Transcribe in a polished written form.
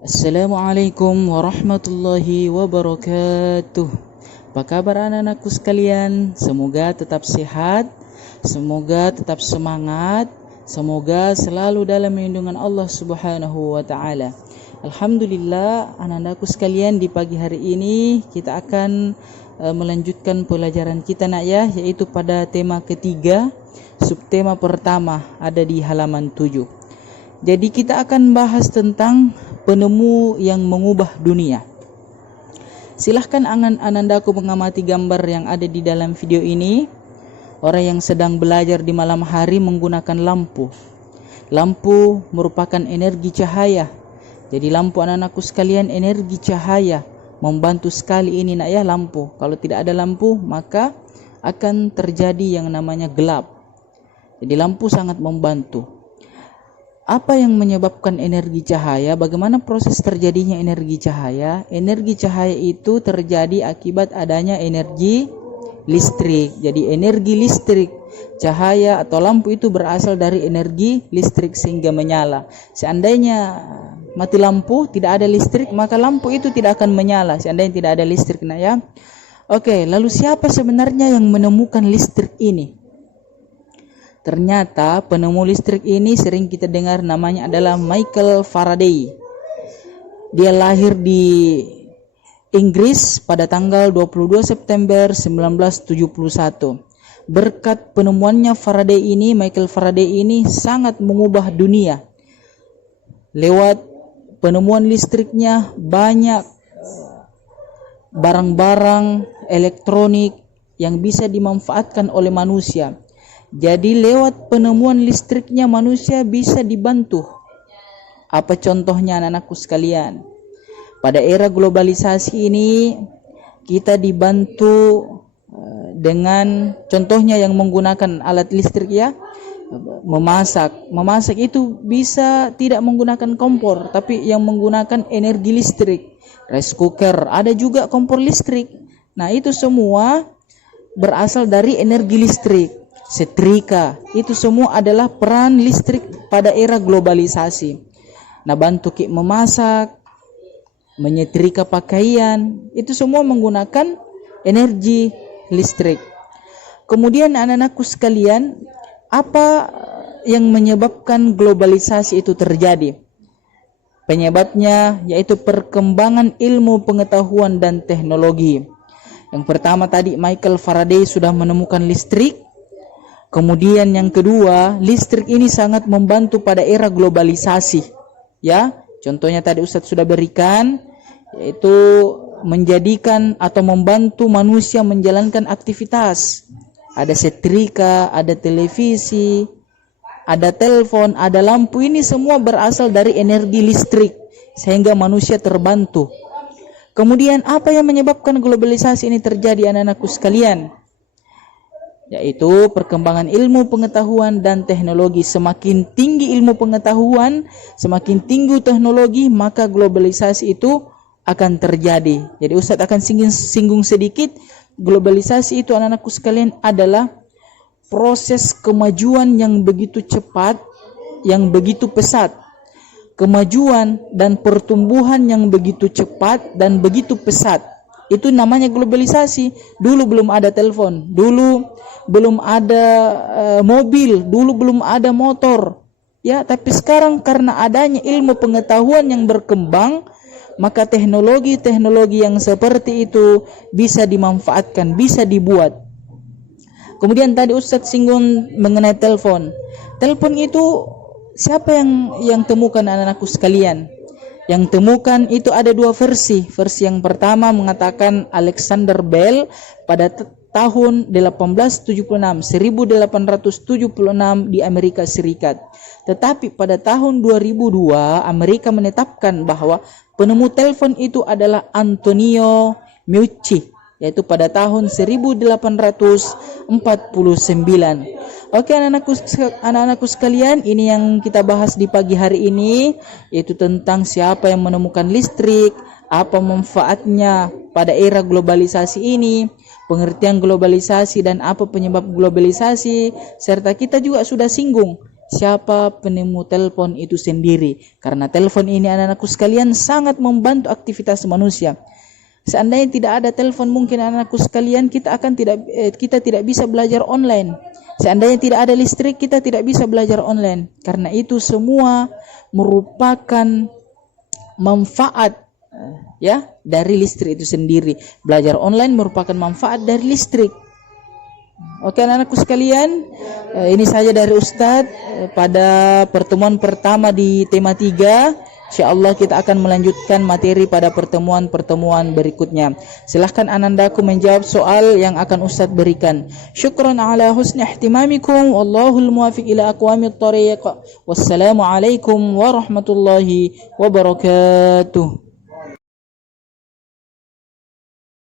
Assalamualaikum warahmatullahi wabarakatuh. Apa kabar anak-anakku sekalian? Semoga tetap sehat, semoga tetap semangat, semoga selalu dalam lindungan Allah Subhanahu wa taala. Alhamdulillah anak-anakku sekalian, di pagi hari ini kita akan melanjutkan pelajaran kita nak ya, yaitu pada tema ketiga. Subtema pertama ada di halaman 7. Jadi kita akan bahas tentang penemu yang mengubah dunia. Silahkan anandaku mengamati gambar yang ada di dalam video ini. Orang yang sedang belajar di malam hari menggunakan lampu. Lampu merupakan energi cahaya. Jadi lampu anak-anakku sekalian, energi cahaya membantu sekali ini nak ya, lampu. Kalau tidak ada lampu maka akan terjadi yang namanya gelap. Jadi lampu sangat membantu. Apa yang menyebabkan energi cahaya? Bagaimana proses terjadinya energi cahaya? Energi cahaya itu terjadi akibat adanya energi listrik. Jadi energi listrik, cahaya atau lampu itu berasal dari energi listrik sehingga menyala. Seandainya mati lampu, tidak ada listrik, maka lampu itu tidak akan menyala. Seandainya tidak ada listrik, nah ya. Oke, lalu siapa sebenarnya yang menemukan listrik ini? Ternyata penemu listrik ini sering kita dengar namanya adalah Michael Faraday. Dia lahir di Inggris pada tanggal 22 September 1971. Berkat penemuannya Faraday ini, Michael Faraday ini sangat mengubah dunia. Lewat penemuan listriknya banyak barang-barang elektronik yang bisa dimanfaatkan oleh manusia. Jadi lewat penemuan listriknya manusia bisa dibantu. Apa contohnya anak-anakku sekalian? Pada era globalisasi ini kita dibantu dengan contohnya yang menggunakan alat listrik ya. Memasak itu bisa tidak menggunakan kompor, tapi yang menggunakan energi listrik. Rice cooker, ada juga kompor listrik. Nah, itu semua berasal dari energi listrik. Setrika, itu semua adalah peran listrik pada era globalisasi. Nah, bantu memasak, menyetrika pakaian, itu semua menggunakan energi listrik. Kemudian anak-anakku sekalian, apa yang menyebabkan globalisasi itu terjadi? Penyebabnya yaitu perkembangan ilmu pengetahuan dan teknologi. Yang pertama tadi Michael Faraday sudah menemukan listrik. Kemudian yang kedua, listrik ini sangat membantu pada era globalisasi. Ya, contohnya tadi Ustadz sudah berikan, yaitu menjadikan atau membantu manusia menjalankan aktivitas. Ada setrika, ada televisi, ada telepon, ada lampu, ini semua berasal dari energi listrik sehingga manusia terbantu. Kemudian apa yang menyebabkan globalisasi ini terjadi anak-anakku sekalian? Yaitu perkembangan ilmu pengetahuan dan teknologi. Semakin tinggi ilmu pengetahuan, semakin tinggi teknologi, maka globalisasi itu akan terjadi. Jadi Ustadz akan singgung sedikit. Globalisasi itu anak-anakku sekalian adalah proses kemajuan yang begitu cepat, yang begitu pesat. Kemajuan dan pertumbuhan yang begitu cepat dan begitu pesat. Itu namanya globalisasi. Dulu belum ada telepon, dulu belum ada mobil, dulu belum ada motor. Ya, tapi sekarang karena adanya ilmu pengetahuan yang berkembang, maka teknologi-teknologi yang seperti itu bisa dimanfaatkan, bisa dibuat. Kemudian tadi Ustadz singgung mengenai telepon. Telepon itu siapa yang temukan anak-anakku sekalian? Yang temukan itu ada dua versi. Versi yang pertama mengatakan Alexander Bell pada tahun 1876 di Amerika Serikat. Tetapi pada tahun 2002 Amerika menetapkan bahwa penemu telepon itu adalah Antonio Meucci, yaitu pada tahun 1849. Oke anak-anakku sekalian, ini yang kita bahas di pagi hari ini, yaitu tentang siapa yang menemukan listrik, apa manfaatnya pada era globalisasi ini, pengertian globalisasi dan apa penyebab globalisasi, serta kita juga sudah singgung siapa penemu telepon itu sendiri. Karena telepon ini anak-anakku sekalian sangat membantu aktivitas manusia. Seandainya tidak ada telepon, mungkin anak-anakku sekalian kita tidak bisa belajar online. Seandainya tidak ada listrik, kita tidak bisa belajar online. Karena itu semua merupakan manfaat ya dari listrik itu sendiri. Belajar online merupakan manfaat dari listrik. Oke anak-anakku sekalian, ini saja dari Ustadz pada pertemuan pertama di tema 3. InsyaAllah kita akan melanjutkan materi pada pertemuan-pertemuan berikutnya. Silahkan anandaku menjawab soal yang akan Ustadz berikan. Syukran ala husni ihtimamikum. Wallahul muwafiq ila aqwamit thariq. Wassalamualaikum warahmatullahi wabarakatuh.